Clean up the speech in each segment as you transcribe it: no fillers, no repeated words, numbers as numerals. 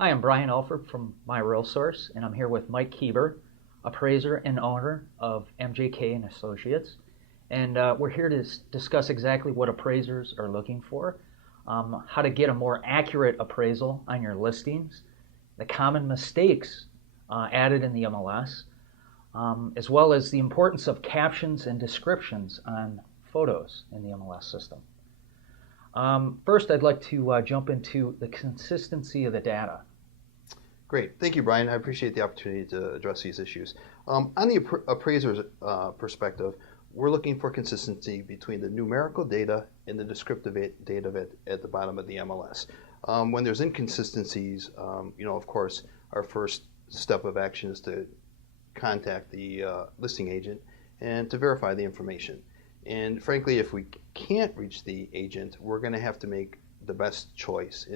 Hi, I'm Brian Alford from My Real Source, and I'm here with Mike Kieber, appraiser and owner of MJK and Associates. And we're here to discuss exactly what appraisers are looking for, how to get a more accurate appraisal on your listings, the common mistakes added in the MLS, as well as the importance of captions and descriptions on photos in the MLS system. First, I'd like to jump into the consistency of the data. Great. Thank you, Brian. I appreciate the opportunity to address these issues. On the appraiser's perspective, we're looking for consistency between the numerical data and the descriptive data at the bottom of the MLS. When there's inconsistencies, of course, our first step of action is to contact the listing agent and to verify the information. And frankly, if we can't reach the agent, we're going to have to make the best choice.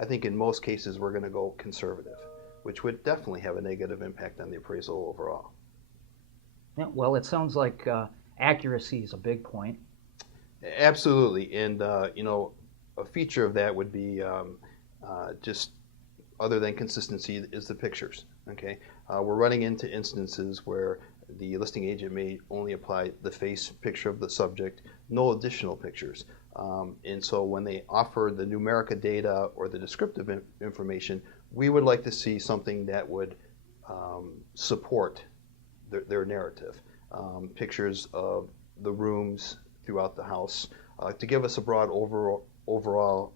I think in most cases we're going to go conservative, which would definitely have a negative impact on the appraisal overall. Yeah, well, it sounds like accuracy is a big point. Absolutely, and a feature of that would be just other than consistency is the pictures. Okay, we're running into instances where the listing agent may only apply the face picture of the subject, no additional pictures. And so when they offer the numerical data or the descriptive information, we would like to see something that would support their narrative. Pictures of the rooms throughout the house to give us a broad overall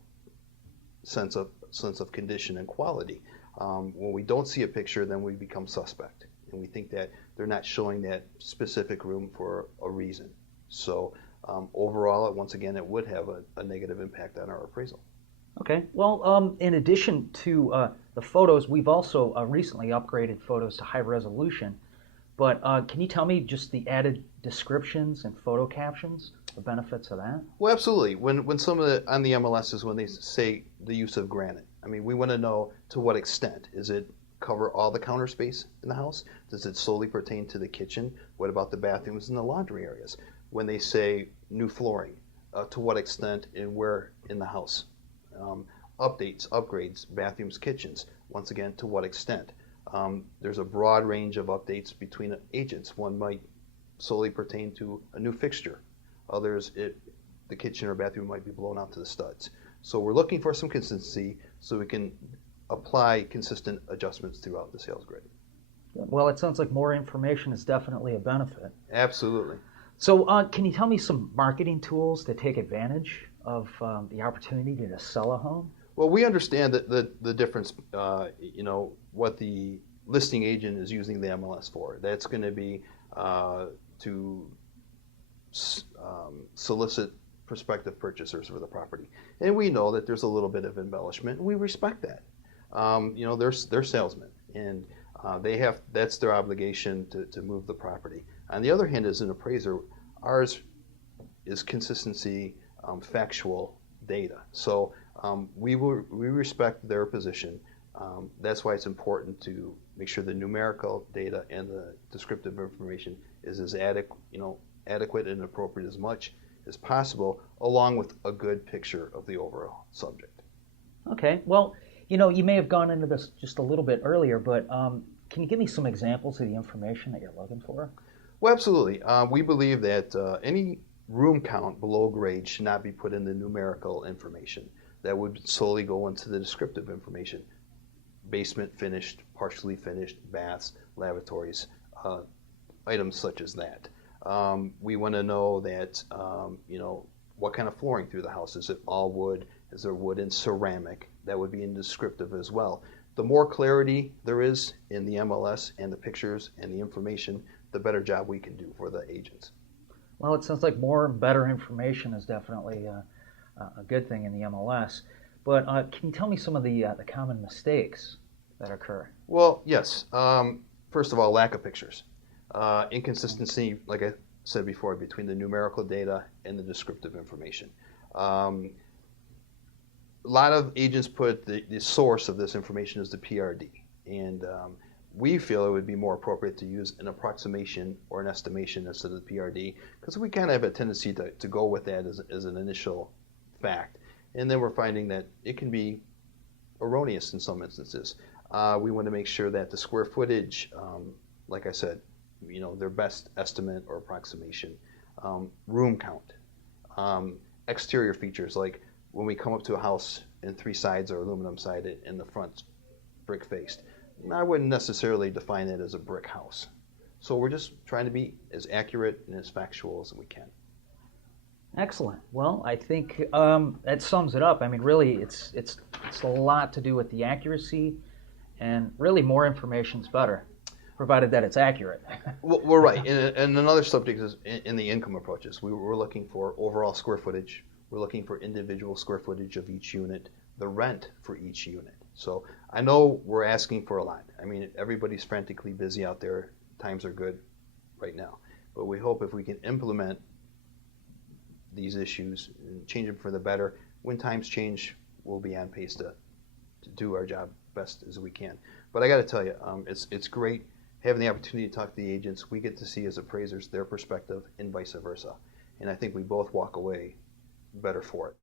sense of condition and quality. When we don't see a picture, then we become suspect, and we think that they're not showing that specific room for a reason. So overall, once again, it would have a negative impact on our appraisal. Okay, well, in addition to the photos, we've also recently upgraded photos to high resolution. But can you tell me just the added descriptions and photo captions, the benefits of that? Well, absolutely. When some of the on the MLS is when they say the use of granite. I mean, we want to know to what extent. Is it cover all the counter space in the house? Does it solely pertain to the kitchen? What about the bathrooms and the laundry areas? When they say new flooring, to what extent and where in the house? Updates, upgrades, bathrooms, kitchens. Once again, to what extent? There's a broad range of updates between agents. One might solely pertain to a new fixture. Others, the kitchen or bathroom might be blown out to the studs. So we're looking for some consistency so we can apply consistent adjustments throughout the sales grid. Well, it sounds like more information is definitely a benefit. Absolutely. So can you tell me some marketing tools to take advantage of the opportunity to sell a home? Well, we understand that the difference, what the listing agent is using the MLS for. That's going to be to solicit prospective purchasers for the property. And we know that there's a little bit of embellishment. We respect that. They're salesmen, and that's their obligation to move the property. On the other hand, as an appraiser, ours is consistency, factual data. So we respect their position. That's why it's important to make sure the numerical data and the descriptive information is as adequate and appropriate as much as possible, along with a good picture of the overall subject. Okay, well, you may have gone into this just a little bit earlier, but can you give me some examples of the information that you're looking for? Well, absolutely. We believe that any room count below grade should not be put in the numerical information. That would solely go into the descriptive information. Basement finished, partially finished, baths, lavatories, items such as that. We want to know that, what kind of flooring through the house. Is it all wood? Is there wood and ceramic? That would be in descriptive as well. The more clarity there is in the MLS and the pictures and the information, the better job we can do for the agents. Well, it sounds like more and better information is definitely a good thing in the MLS. But can you tell me some of the common mistakes that occur? Well, yes. First of all, lack of pictures. Inconsistency, like I said before, between the numerical data and the descriptive information. A lot of agents put the source of this information as the PRD, and we feel it would be more appropriate to use an approximation or an estimation instead of the PRD, because we kind of have a tendency to go with that as an initial fact. And then we're finding that it can be erroneous in some instances. We want to make sure that the square footage, like I said, their best estimate or approximation, room count, exterior features like when we come up to a house and 3 sides are aluminum sided and the front's brick faced. I wouldn't necessarily define it as a brick house. So we're just trying to be as accurate and as factual as we can. Excellent. Well, I think that sums it up. I mean, really, it's a lot to do with the accuracy, and really more information's better, provided that it's accurate. Well, we're right. And another subject is in the income approaches. We're looking for overall square footage. We're looking for individual square footage of each unit, the rent for each unit. So I know we're asking for a lot. I mean, everybody's frantically busy out there. Times are good right now. But we hope if we can implement these issues and change them for the better, when times change, we'll be on pace to do our job best as we can. But I got to tell you, it's great having the opportunity to talk to the agents. We get to see as appraisers their perspective and vice versa. And I think we both walk away better for it.